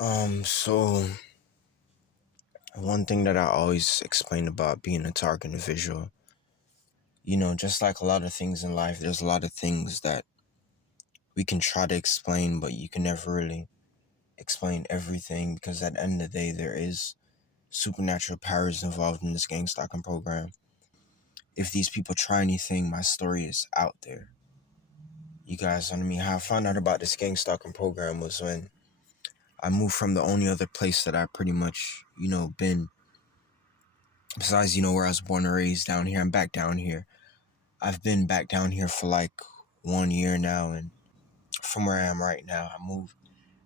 So one thing that I always explain about being a target individual, just like a lot of things in life, there's a lot of things that we can try to explain, but you can never really explain everything because at the end of the day, there is supernatural powers involved in this Gangstalking program. If these people try anything, my story is out there. You guys know what I mean? How I found out about this Gangstalking program was when I moved from the only other place that I pretty much, been besides, where I was born and raised down here. I'm back down here. I've been back down here for like 1 year now, and from where I am right now, I moved,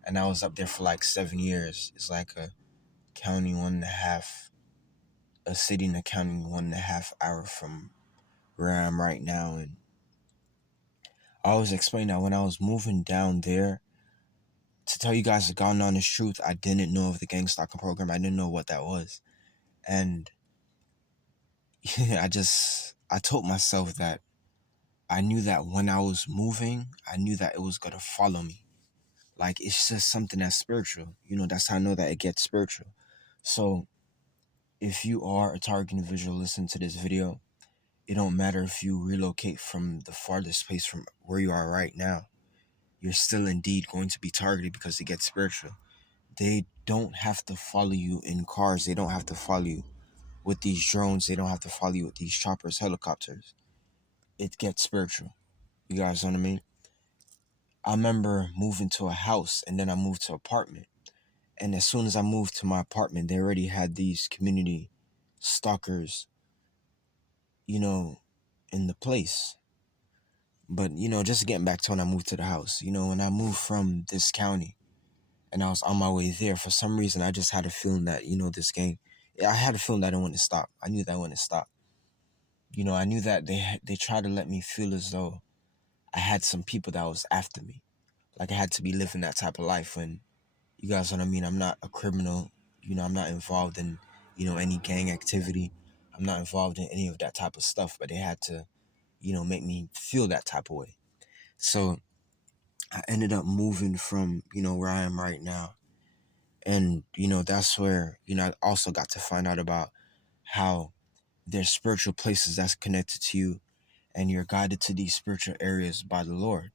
and I was up there for like 7 years. It's like a county one and a half, a city and a county 1.5 hour from where I am right now. And I always explain that when I was moving down there, to tell you guys the God honest truth, I didn't know of the gang stalking program. I didn't know what that was. And I told myself that I knew that when I was moving, I knew that it was going to follow me. Like, it's just something that's spiritual. That's how I know that it gets spiritual. So, if you are a target individual listening to this video, it don't matter if you relocate from the farthest place from where you are right now. You're still indeed going to be targeted because it gets spiritual. They don't have to follow you in cars. They don't have to follow you with these drones. They don't have to follow you with these choppers, helicopters. It gets spiritual. You guys know what I mean? I remember moving to a house and then I moved to an apartment. And as soon as I moved to my apartment, they already had these community stalkers, in the place. But, just getting back to when I moved to the house, when I moved from this county and I was on my way there, for some reason, I just had a feeling that, this gang, I had a feeling that I wouldn't stop. I knew that I wouldn't stop. I knew that they tried to let me feel as though I had some people that was after me. Like I had to be living that type of life when, you guys know what I mean? I'm not a criminal. I'm not involved in, any gang activity. I'm not involved in any of that type of stuff, but they had to, make me feel that type of way. So I ended up moving from, where I am right now. And, that's where, I also got to find out about how there's spiritual places that's connected to you and you're guided to these spiritual areas by the Lord.